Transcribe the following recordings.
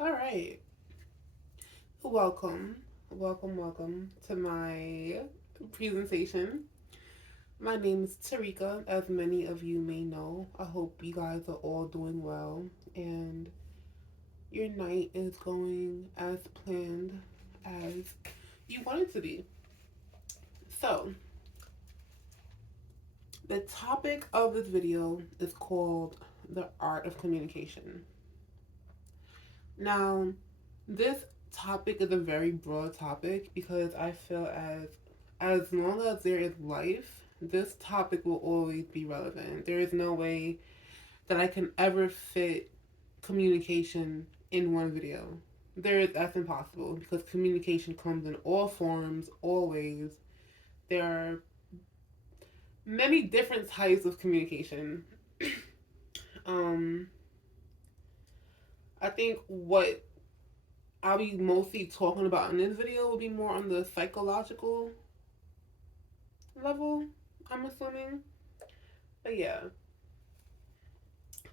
All right. Welcome to my presentation. My name is Tarika, as many of you may know. I hope you guys are all doing well and your night is going as planned as you want it to be. So, the topic of this video is called the art of communication. Now, this topic is a very broad topic because I feel as long as there is life, this topic will always be relevant. There is no way that I can ever fit communication in one video. That's impossible because communication comes in all forms, always. There are many different types of communication. um, I think what I'll be mostly talking about in this video will be more on the psychological level, I'm assuming. But yeah,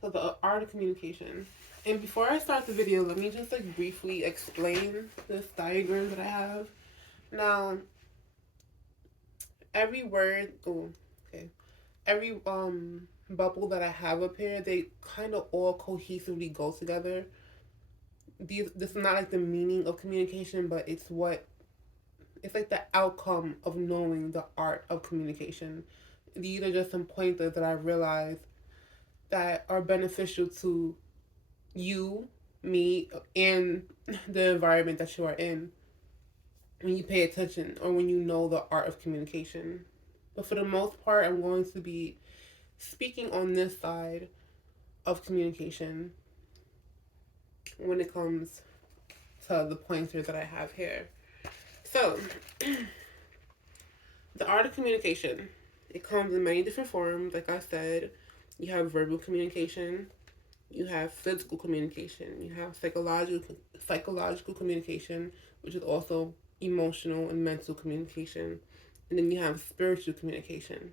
so the art of communication. And before I start the video, let me just like briefly explain this diagram that I have. Now, every word, oh, okay, every bubble that I have up here, they kind of all cohesively go together. This is not like the meaning of communication, but it's like the outcome of knowing the art of communication. These are just some pointers that I realized that are beneficial to you, me, and the environment that you are in when you pay attention or when you know the art of communication. But for the most part, I'm going to be speaking on this side of communication when it comes to the pointers that I have here. So, the art of communication, it comes in many different forms. Like I said, you have verbal communication, you have physical communication, you have psychological communication, which is also emotional and mental communication, and then you have spiritual communication.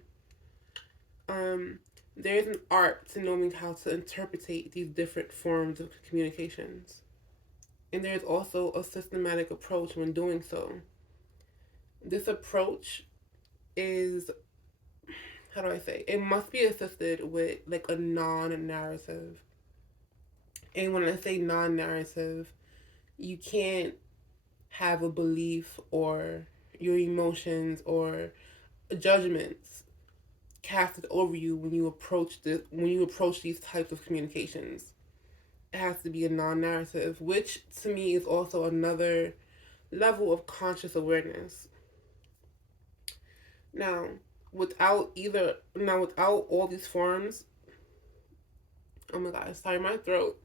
Um, there is an art to knowing how to interpret these different forms of communications, and there is also a systematic approach when doing so. This approach is, how do I say, it must be assisted with like a non-narrative. And when I say non-narrative, you can't have a belief or your emotions or judgments casted over you when you approach these types of communications. It has to be a non-narrative, which to me is also another level of conscious awareness. Now, without all these forms, oh my god, sorry, my throat.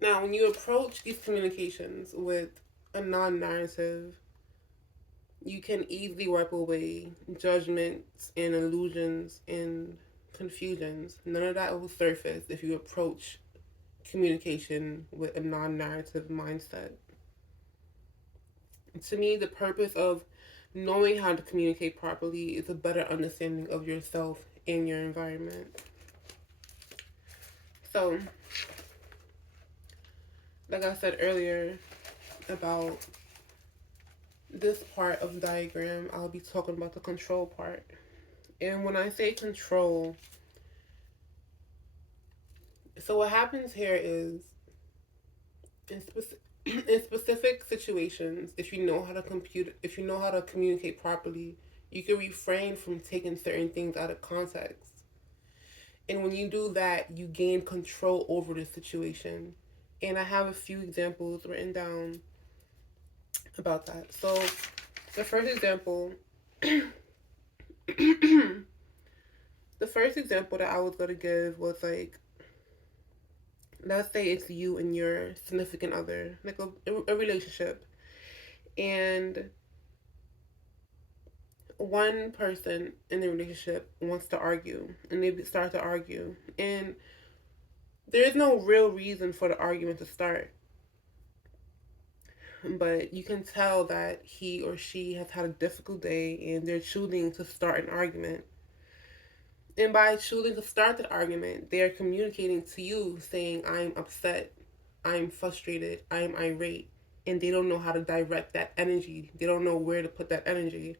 Now, when you approach these communications with a non narrative, you can easily wipe away judgments and illusions and confusions. None of that will surface if you approach communication with a non narrative mindset. To me, the purpose of knowing how to communicate properly is a better understanding of yourself and your environment. So, like I said earlier about this part of the diagram, I'll be talking about the control part. And when I say control, so what happens here is in, in specific situations, if you know how to communicate properly, you can refrain from taking certain things out of context. And when you do that, you gain control over the situation. And I have a few examples written down about that. So, the first example, the first example that I was going to give was like, let's say it's you and your significant other, like a relationship, and one person in the relationship wants to argue, and they start to argue, and there is no real reason for the argument to start, but you can tell that he or she has had a difficult day and they're choosing to start an argument. And by choosing to start that argument, they are communicating to you saying, I'm upset, I'm frustrated, I'm irate. And they don't know how to direct that energy. They don't know where to put that energy.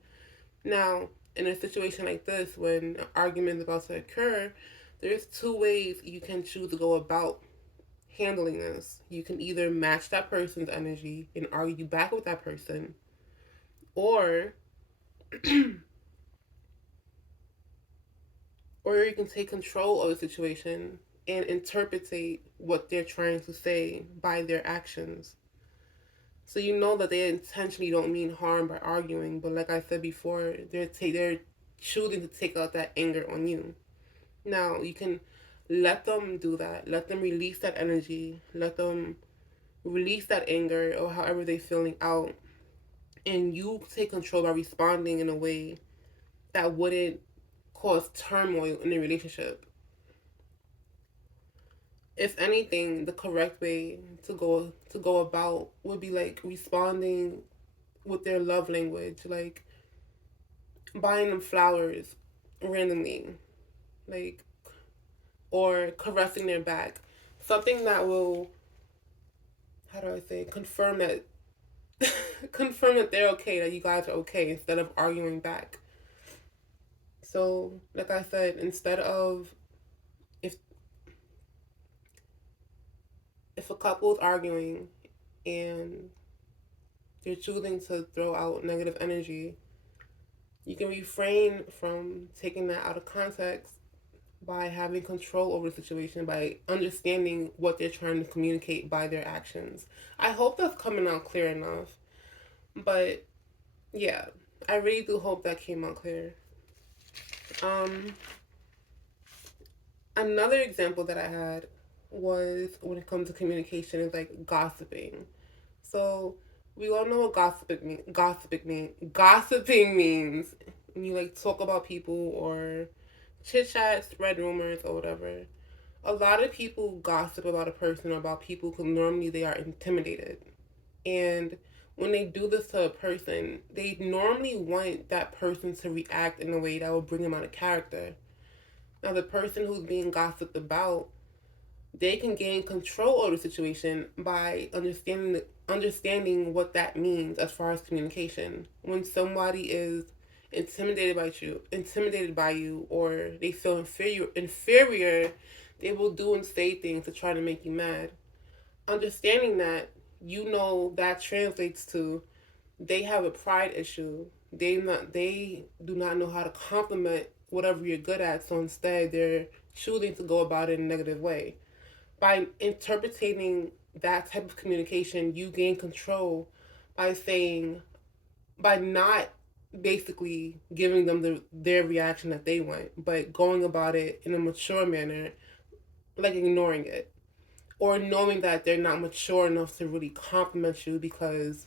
Now, in a situation like this, when an argument is about to occur, there's two ways you can choose to go about handling this. You can either match that person's energy and argue back with that person, or or you can take control of the situation and interpretate what they're trying to say by their actions. So you know that they intentionally don't mean harm by arguing, but like I said before, they're choosing to take out that anger on you. Now you can let them do that. Let them release that energy. Let them release that anger or however they're feeling out, and you take control by responding in a way that wouldn't cause turmoil in the relationship. If anything, the correct way to go about would be like responding with their love language, like buying them flowers randomly, like, or caressing their back, something that will, how do I say, confirm that they're okay, that you guys are okay, instead of arguing back. So, like I said, instead of, if if a couple is arguing and they're choosing to throw out negative energy, you can refrain from taking that out of context by having control over the situation, by understanding what they're trying to communicate by their actions. I hope that's coming out clear enough. But yeah, I really do hope that came out clear. Um, Another example that I had was when it comes to communication is like gossiping. So we all know what gossiping means. When you like talk about people or chit chat, spread rumors or whatever. A lot of people gossip about a person or about people because normally they are intimidated. And when they do this to a person, they normally want that person to react in a way that will bring them out of character. Now, the person who's being gossiped about, they can gain control over the situation by understanding what that means as far as communication. When somebody is intimidated by you, or they feel inferior, they will do and say things to try to make you mad. Understanding that, you know, that translates to they have a pride issue. They do not know how to compliment whatever you're good at, so instead they're choosing to go about it in a negative way. By interpreting that type of communication, you gain control by saying, by not basically giving them their reaction that they want, but going about it in a mature manner, like ignoring it, or knowing that they're not mature enough to really compliment you because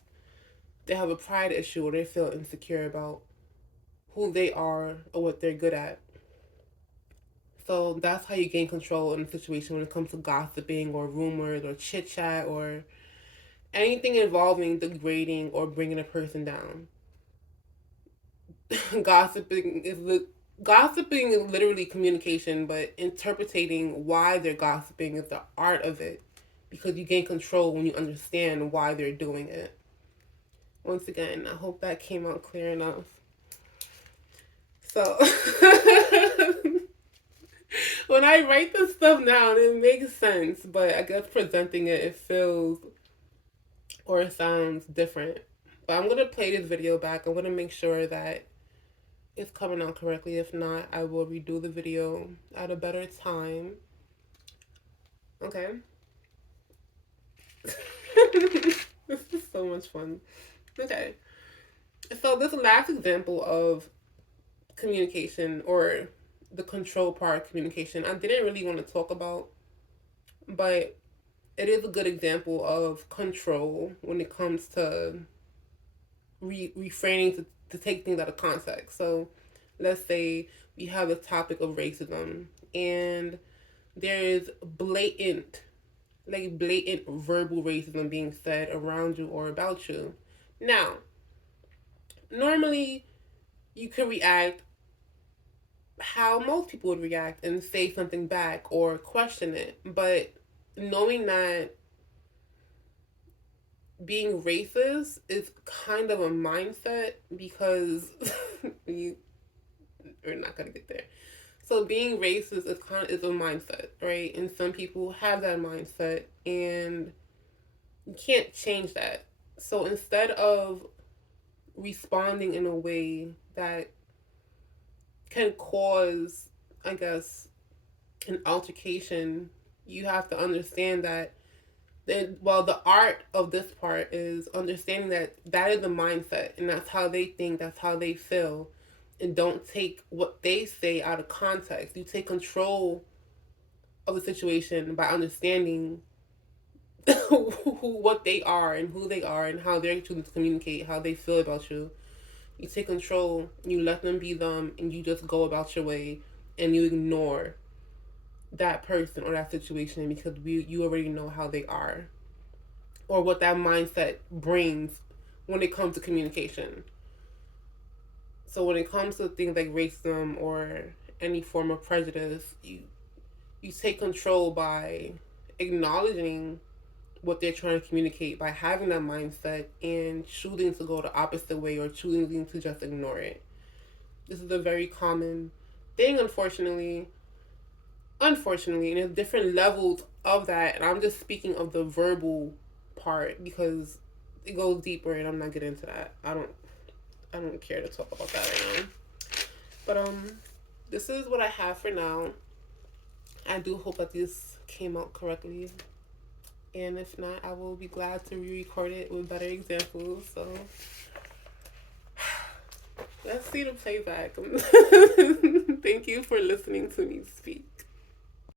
they have a pride issue or they feel insecure about who they are or what they're good at. So that's how you gain control in a situation when it comes to gossiping or rumors or chit chat or anything involving degrading or bringing a person down. gossiping is li- Gossiping is literally communication, but interpreting why they're gossiping is the art of it, because you gain control when you understand why they're doing it. Once again, I hope that came out clear enough. So when I write this stuff down, it makes sense, but I guess presenting it, it feels or it sounds different. But I'm gonna play this video back. I'm gonna make sure that it's coming out correctly. If not, I will redo the video at a better time. Okay. This is so much fun. Okay. So this last example of communication, or the control part of communication, I didn't really want to talk about, but it is a good example of control when it comes to refraining to take things out of context. So let's say we have the topic of racism, and there is blatant verbal racism being said around you or about you. Now, normally you can react how most people would react and say something back or question it. But knowing that being racist is kind of a mindset because you, we're not gonna get there. So being racist is a mindset, right? And some people have that mindset, and you can't change that. So instead of responding in a way that can cause, I guess, an altercation, you have to understand that well, the art of this part is understanding that that is a mindset and that's how they think, that's how they feel, and don't take what they say out of context. You take control of the situation by understanding what they are and who they are and how they're choosing to communicate, how they feel about you. You take control, you let them be them, and you just go about your way, and you ignore that person or that situation because you already know how they are or what that mindset brings when it comes to communication. So when it comes to things like racism or any form of prejudice, you take control by acknowledging what they're trying to communicate, by having that mindset and choosing to go the opposite way or choosing to just ignore it. This is a very common thing, unfortunately, and there's different levels of that. And I'm just speaking of the verbal part because it goes deeper, and I'm not getting into that. I don't care to talk about that right now. But this is what I have for now. I do hope that this came out correctly. And if not, I will be glad to re-record it with better examples. So let's see the playback. Thank you for listening to me speak.